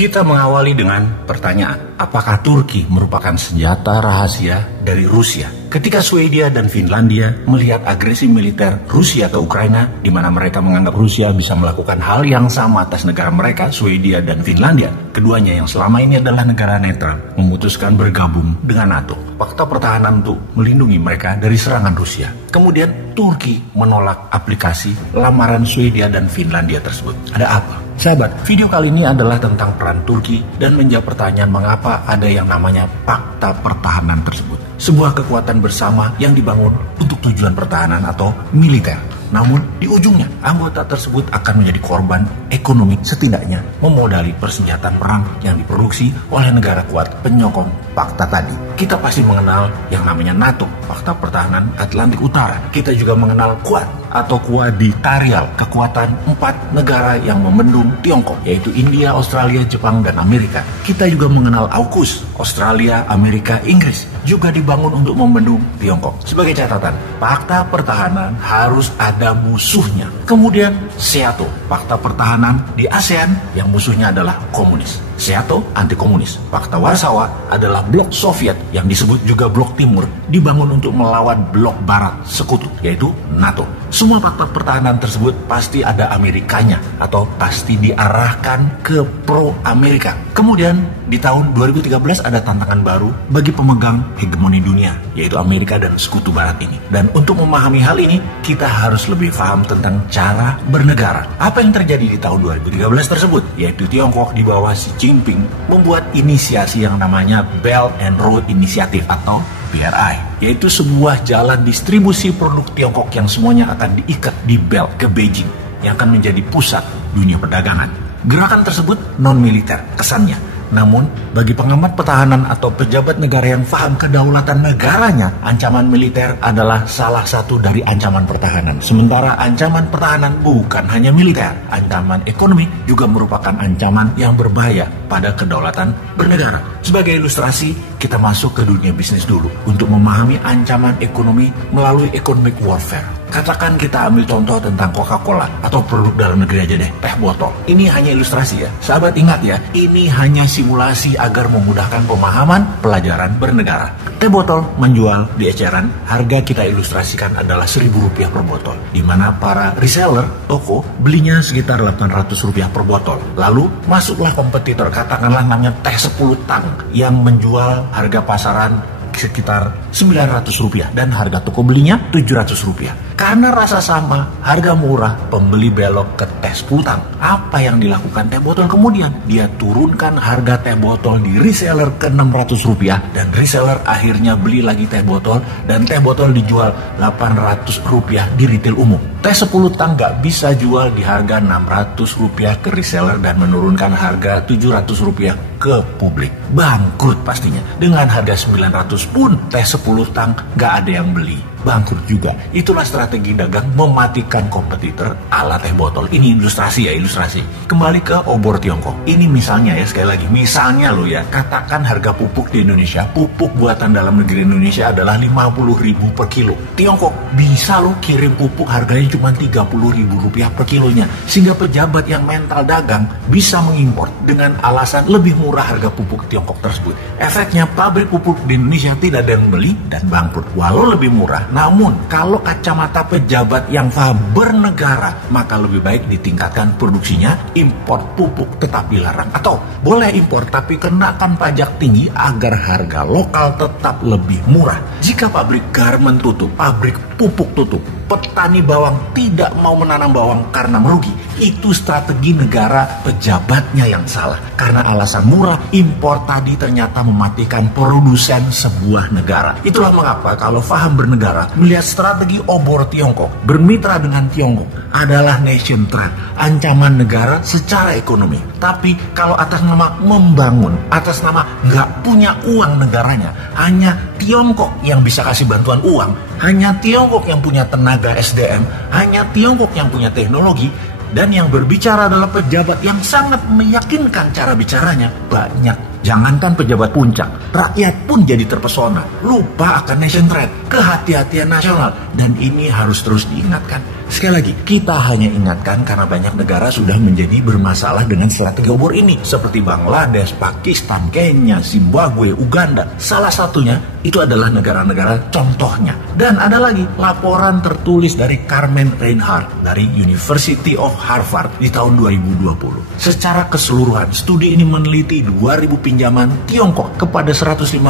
Kita mengawali dengan pertanyaan, apakah Turki merupakan senjata rahasia dari Rusia? Ketika Swedia dan Finlandia melihat agresi militer Rusia ke Ukraina, di mana mereka menganggap Rusia bisa melakukan hal yang sama atas negara mereka, Swedia dan Finlandia, keduanya yang selama ini adalah negara netral, memutuskan bergabung dengan NATO. Fakta pertahanan untuk melindungi mereka dari serangan Rusia. Kemudian Turki menolak aplikasi lamaran Swedia dan Finlandia tersebut. Ada apa? Sahabat, video kali ini adalah tentang peran Turki dan menjawab pertanyaan mengapa ada yang namanya fakta pertahanan tersebut. Sebuah kekuatan bersama yang dibangun untuk tujuan pertahanan atau militer. Namun di ujungnya anggota tersebut akan menjadi korban ekonomi, setidaknya memodali persenjataan perang yang diproduksi oleh negara kuat penyokong fakta tadi. Kita pasti mengenal yang namanya NATO, Fakta Pertahanan Atlantik Utara. Kita juga mengenal Quad atau Quadrilateral, kekuatan 4 negara yang membendung Tiongkok, yaitu India, Australia, Jepang, dan Amerika. Kita juga mengenal AUKUS, Australia, Amerika, Inggris, juga dibangun untuk membendung Tiongkok. Sebagai catatan, fakta pertahanan harus ada musuhnya. Kemudian SEATO, fakta pertahanan di ASEAN yang musuhnya adalah komunis. SEATO anti komunis. Fakta Warsawa adalah blok Soviet yang disebut juga blok Timur, dibangun untuk melawan blok Barat sekutu, yaitu NATO. Semua fakta pertahanan tersebut pasti ada Amerikanya atau pasti diarahkan ke pro Amerika. Kemudian di tahun 2013 ada tantangan baru bagi pemegang hegemoni dunia, yaitu Amerika dan sekutu Barat ini. Dan untuk memahami hal ini, kita harus lebih paham tentang cara bernegara. Apa yang terjadi di tahun 2013 tersebut, yaitu Tiongkok di bawah Xi Jinping membuat inisiasi yang namanya Belt and Road Initiative atau BRI, yaitu sebuah jalan distribusi produk Tiongkok yang semuanya akan diikat di belt ke Beijing yang akan menjadi pusat dunia perdagangan. Gerakan tersebut non-militer kesannya, namun bagi pengamat pertahanan atau pejabat negara yang paham kedaulatan negaranya, ancaman militer adalah salah satu dari ancaman pertahanan. Sementara ancaman pertahanan bukan hanya militer, ancaman ekonomi juga merupakan ancaman yang berbahaya pada kedaulatan bernegara. Sebagai ilustrasi, kita masuk ke dunia bisnis dulu untuk memahami ancaman ekonomi melalui economic warfare. Katakan kita ambil contoh tentang Coca-Cola atau produk dalam negeri aja deh, teh botol. Ini hanya ilustrasi ya. Sahabat ingat ya, ini hanya simulasi agar memudahkan pemahaman pelajaran bernegara. Teh botol menjual di eceran, harga kita ilustrasikan adalah Rp1.000 per botol, di mana para reseller toko belinya sekitar Rp800 per botol. Lalu masuklah kompetitor, katakanlah namanya teh 10 tang yang menjual harga pasaran sekitar Rp900 dan harga toko belinya Rp700. Karena rasa sama, harga murah, pembeli belok ke teh 10 tang. Apa yang dilakukan teh botol kemudian? Dia turunkan harga teh botol di reseller ke Rp600 dan reseller akhirnya beli lagi teh botol dan teh botol dijual Rp800 di retail umum. Teh 10 tang gak bisa jual di harga Rp600 ke reseller dan menurunkan harga Rp700 ke publik. Bangkrut pastinya. Dengan harga Rp900 pun teh 10 tang gak ada yang beli. Bangkrut juga. Itulah strategi dagang mematikan kompetitor ala teh botol. Ini ilustrasi ya, ilustrasi. Kembali ke obor Tiongkok. Ini misalnya ya, sekali lagi. Misalnya lo ya, katakan harga pupuk di Indonesia, pupuk buatan dalam negeri Indonesia adalah Rp50.000 per kilo. Tiongkok bisa lo kirim pupuk harganya cuma Rp30.000 per kilonya. Sehingga pejabat yang mental dagang bisa mengimpor dengan alasan lebih murah harga pupuk Tiongkok tersebut. Efeknya pabrik pupuk di Indonesia tidak ada yang beli dan bangkrut. Walau lebih murah, namun kalau kacamata pejabat yang paham bernegara, maka lebih baik ditingkatkan produksinya, impor pupuk tetap dilarang. Atau boleh impor tapi kenakan pajak tinggi agar harga lokal tetap lebih murah. Jika pabrik garmen tutup, pabrik pupuk tutup, petani bawang tidak mau menanam bawang karena merugi. Itu strategi negara pejabatnya yang salah. Karena alasan murah, impor tadi ternyata mematikan produsen sebuah negara. Itulah mengapa kalau paham bernegara, melihat strategi obor Tiongkok, bermitra dengan Tiongkok adalah nation threat, ancaman negara secara ekonomi. Tapi kalau atas nama membangun, atas nama nggak punya uang negaranya, hanya Tiongkok yang bisa kasih bantuan uang, hanya Tiongkok yang punya tenaga SDM, hanya Tiongkok yang punya teknologi, dan yang berbicara adalah pejabat yang sangat meyakinkan cara bicaranya, banyak. Jangankan pejabat puncak, rakyat pun jadi terpesona, lupa akan nation threat, kehati-hatian nasional, dan ini harus terus diingatkan. Sekali lagi, kita hanya ingatkan karena banyak negara sudah menjadi bermasalah dengan strategi obor ini. Seperti Bangladesh, Pakistan, Kenya, Zimbabwe, Uganda. Salah satunya itu adalah negara-negara contohnya. Dan ada lagi laporan tertulis dari Carmen Reinhardt dari University of Harvard di tahun 2020. Secara keseluruhan, studi ini meneliti 2000 pinjaman Tiongkok kepada 152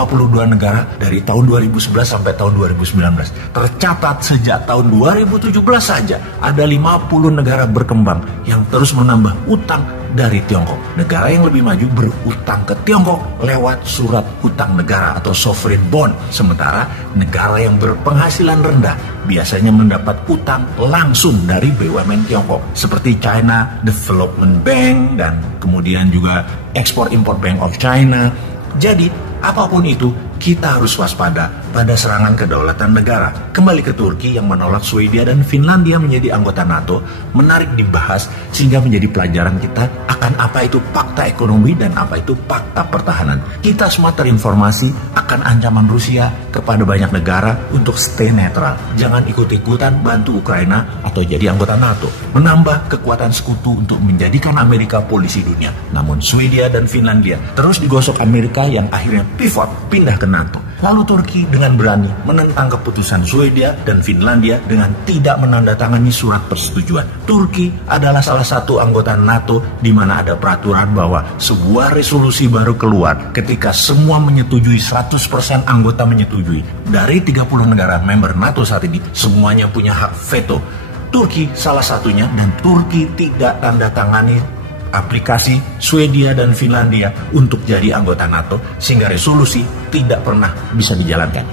negara dari tahun 2011 sampai tahun 2019. Tercatat sejak tahun 2017 saja ada 50 negara berkembang yang terus menambah utang dari Tiongkok. Negara yang lebih maju berutang ke Tiongkok lewat surat hutang negara atau sovereign bond. Sementara negara yang berpenghasilan rendah biasanya mendapat utang langsung dari BUMN Tiongkok seperti China Development Bank dan kemudian juga Export-Import Bank of China. Jadi apapun itu, kita harus waspada pada serangan kedaulatan negara. Kembali ke Turki yang menolak Swedia dan Finlandia menjadi anggota NATO, menarik dibahas sehingga menjadi pelajaran kita akan apa itu fakta ekonomi dan apa itu fakta pertahanan. Kita semua terinformasi akan ancaman Rusia kepada banyak negara untuk stay netral. Jangan ikut-ikutan bantu Ukraina atau jadi anggota NATO. Menambah kekuatan sekutu untuk menjadikan Amerika polisi dunia. Namun Swedia dan Finlandia terus digosok Amerika yang akhirnya pivot pindah ke NATO. Lalu Turki dengan berani menentang keputusan Swedia dan Finlandia dengan tidak menandatangani surat persetujuan. Turki adalah salah satu anggota NATO di mana ada peraturan bahwa sebuah resolusi baru keluar ketika semua menyetujui, 100% anggota menyetujui. Dari 30 negara member NATO saat ini, semuanya punya hak veto. Turki salah satunya, dan Turki tidak tanda tangani aplikasi Swedia dan Finlandia untuk jadi anggota NATO sehingga resolusi tidak pernah bisa dijalankan.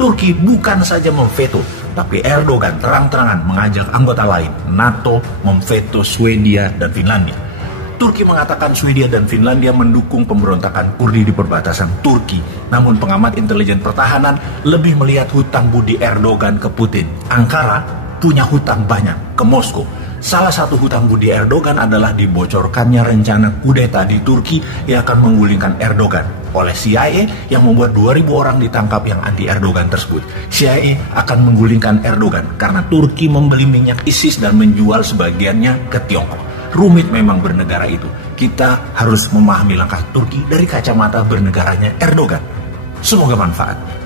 Turki bukan saja memveto, tapi Erdogan terang-terangan mengajak anggota lain NATO memveto Swedia dan Finlandia. Turki mengatakan Swedia dan Finlandia mendukung pemberontakan Kurdi di perbatasan Turki. Namun pengamat intelijen pertahanan lebih melihat hutang budi Erdogan ke Putin. Ankara punya hutang banyak ke Moskow. Salah satu hutang budi Erdogan adalah dibocorkannya rencana kudeta di Turki yang akan menggulingkan Erdogan oleh CIA yang membuat 2000 orang ditangkap yang anti Erdogan tersebut. CIA akan menggulingkan Erdogan karena Turki membeli minyak ISIS dan menjual sebagiannya ke Tiongkok. Rumit memang bernegara itu. Kita harus memahami langkah Turki dari kacamata bernegaranya Erdogan. Semoga manfaat.